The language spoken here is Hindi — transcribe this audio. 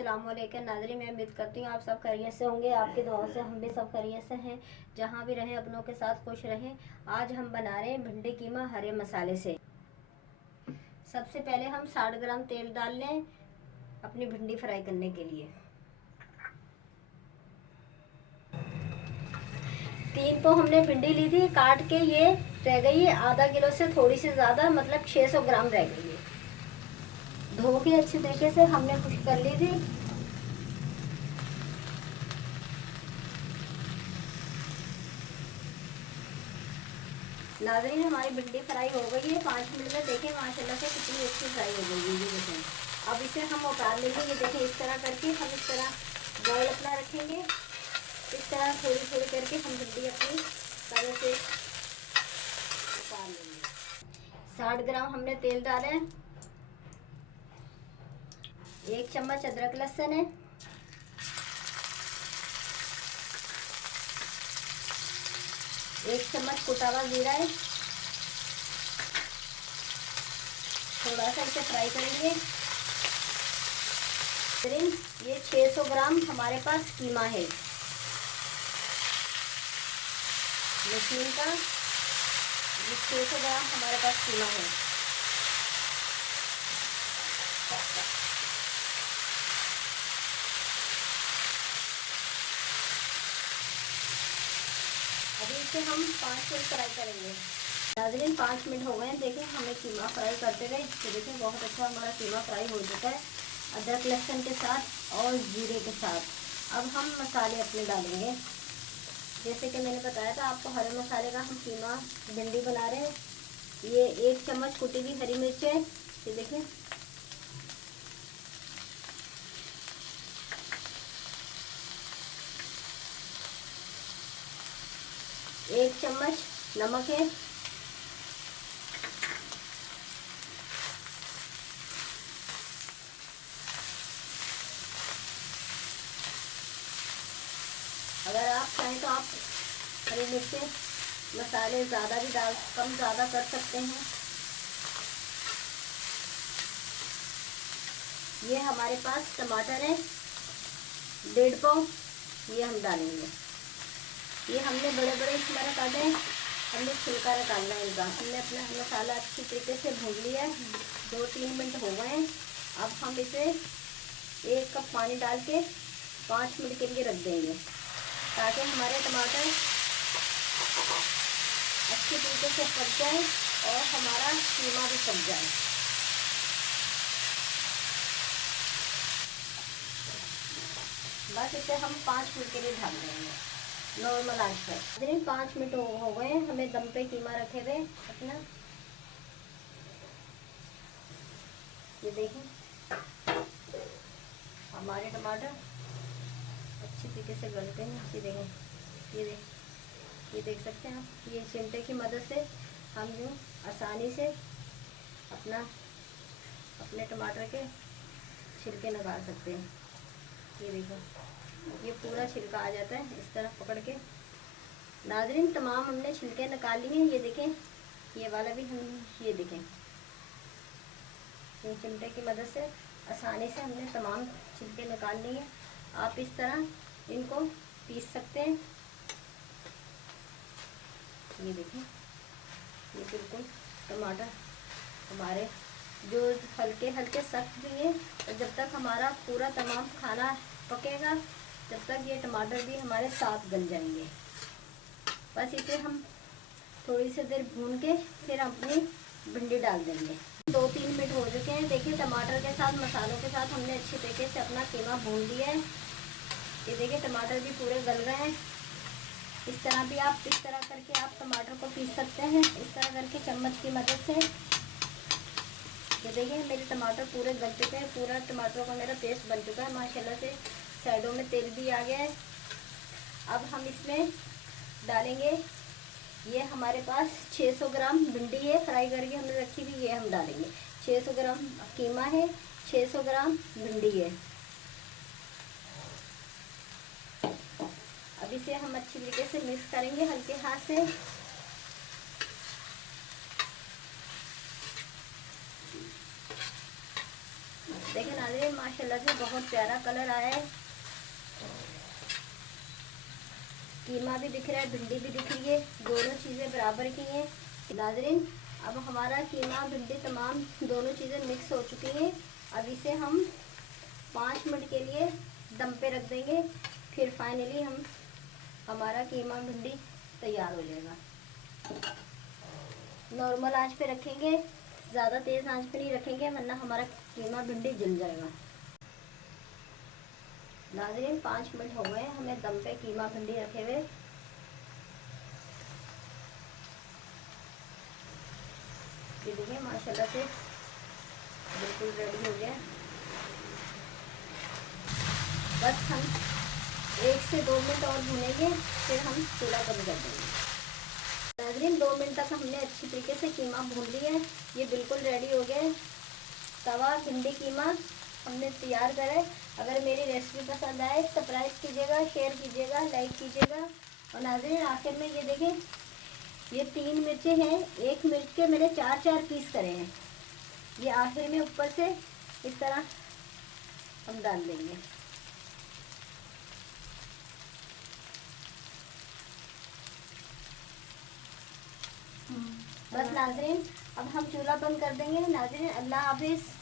अस्सलाम वालेकुम नाज़रीन, मैं उम्मीद करती हूँ आप सब खैरियत से होंगे। आपकी दुआओं से हम भी सब खैरियत से हैं। जहाँ भी रहें अपनों के साथ खुश रहें। आज हम बना रहे हैं भिंडी कीमा हरे मसाले से। सबसे पहले हम 60 ग्राम तेल डाल लें अपनी भिंडी फ्राई करने के लिए। 3 तो हमने भिंडी ली थी काट के, ये रह गई है आधा किलो से थोड़ी सी ज़्यादा, मतलब 600 ग्राम रह गई है। धो के अच्छे तरीके से हमने खुश कर ली थी। नाज़रीन हमारी भिंडी फ्राई हो गई है 5 मिनट में। देखें माशाल्लाह से कितनी अच्छी फ्राई हो गई है। ये देखें, अब इसे हम उतार लेंगे। ये देखें इस तरह करके हम इस तरह बॉल अपना रखेंगे। इस तरह थोड़ी थोड़ी करके हम भिंडी अपनी तवे से उतार लेंगे। 60 ग्राम हमने तेल डाले हैं। 1 चम्मच अदरक लहसुन है। 1 चम्मच कुटा हुआ जीरा है। थोड़ा सा इसे फ्राई करेंगे। ये 600 ग्राम हमारे पास कीमा है मशीन का। ये 600 ग्राम हमारे पास कीमा है। अभी इसे हम 5 मिनट फ्राई करेंगे। नाज़रीन 5 मिनट हो गए हैं। देखें हमें कीमा फ्राई करते गए तो देखें बहुत अच्छा हमारा कीमा फ्राई हो चुका है अदरक लहसुन के साथ और जीरे के साथ। अब हम मसाले अपने डालेंगे। जैसे कि मैंने बताया था आपको, हरे मसाले का हम कीमा भिंडी बना रहे हैं। ये 1 चम्मच कुटी हुई हरी मिर्च है। ये देखें, एक चम्मच नमक है। अगर आप चाहें तो आप हरी मिर्च मसाले ज़्यादा भी डाल कम ज़्यादा कर सकते हैं। ये हमारे पास टमाटर है 1.5 पाव, ये हम डालेंगे। ये हमने बड़े बड़े इसमें काटे हैं। हमने छिलका निकालना है इनका। हमने अपना मसाला अच्छी तरीके से भून लिया है। 2-3 मिनट हो गए हैं। अब हम इसे 1 कप पानी डाल के 5 मिनट के लिए रख देंगे ताकि हमारे टमाटर अच्छी तरीके से पक जाए और हमारा कीमा भी पक जाए। बस इसे हम 5 मिनट के लिए ढक देंगे नॉर्मल आंच पर। 5 मिनट हो गए, हमें दम पे कीमा रखे हुए अपना। ये देखें हमारे टमाटर अच्छी तरीके से गलते हैं। ये देखें, ये देख सकते हैं आप। ये चिमटे की मदद से हम यूँ आसानी से अपने टमाटर के छिलके निकाल सकते हैं। ये देखो, ये पूरा छिलका आ जाता है इस तरह पकड़ के। नाज़रीन तमाम हमने छिलके निकाल लिए हैं। ये देखें, ये वाला भी हम, ये देखें, ये चिमटे की मदद से आसानी से हमने तमाम छिलके निकाल लिए। आप इस तरह इनको पीस सकते हैं। ये देखें, ये बिल्कुल टमाटर हमारे जो हल्के हल्के सख्त भी हैं, और जब तक हमारा पूरा तमाम खाना पकेगा जब तक ये टमाटर भी हमारे साथ गल जाएंगे। बस इसे हम थोड़ी सी देर भून के फिर अपनी भिंडी डाल देंगे। 2-3 मिनट हो चुके हैं। देखिए टमाटर के साथ मसालों के साथ हमने अच्छे तरीके से अपना कीमा भून लिया है। ये देखिए टमाटर भी पूरे गल गए हैं। इस तरह भी आप इस तरह करके आप टमाटर को पीस सकते हैं, इस तरह करके चम्मच की मदद से। ये देखिए मेरे टमाटर पूरे गल चुके हैं। पूरा टमाटरों का मेरा पेस्ट बन चुका है माशाल्लाह से। साइडों में तेल भी आ गया है। अब हम इसमें डालेंगे, ये हमारे पास 600 ग्राम भिंडी है फ्राई करके हमने रखी हुई, ये हम डालेंगे। 600 ग्राम कीमा है, 600 ग्राम भिंडी है। अब इसे हम अच्छी तरीके से मिक्स करेंगे हल्के हाथ से। देखिए नाज़रीन, माशाल्लाह से बहुत प्यारा कलर आया है। कीमा भी दिख रहा है, भिंडी भी दिख रही है, दोनों चीज़ें बराबर की हैं। नाज़रीन, अब हमारा कीमा भिंडी तमाम दोनों चीज़ें मिक्स हो चुकी हैं। अब इसे हम 5 मिनट के लिए दम पे रख देंगे। फिर फाइनली हमारा कीमा भिंडी तैयार हो जाएगा। नॉर्मल आंच पे रखेंगे, ज़्यादा तेज़ आंच पे नहीं रखेंगे वरना हमारा कीमा भिंडी जल जाएगा। नाज़रीन, 5 मिनट हो गए हमें दम पे कीमा भिंडी रखे हुए। ये देखिए माशाल्लाह से बिल्कुल रेडी हो गया। बस हम 1 से 2 मिनट और भूनेंगे, फिर हम चूल्हा बंद कर देंगे। नाज़रीन, 2 मिनट तक हमने अच्छी तरीके से कीमा भून लिया है। ये बिल्कुल रेडी हो गया है। तवा भिंडी कीमा हमने तैयार करा है। अगर मेरी रेसिपी पसंद आए सब्सक्राइब कीजिएगा, शेयर कीजिएगा, लाइक कीजिएगा। और नाज़रीन, आखिर में ये देखें, ये 3 मिर्चें हैं, 1 मिर्च के मैंने 4-4 पीस करे हैं। ये आखिर में ऊपर से इस तरह हम डाल देंगे। बस नाज़रीन, अब हम चूल्हा बंद कर देंगे। नाज़रीन, अल्लाह हाफिज़।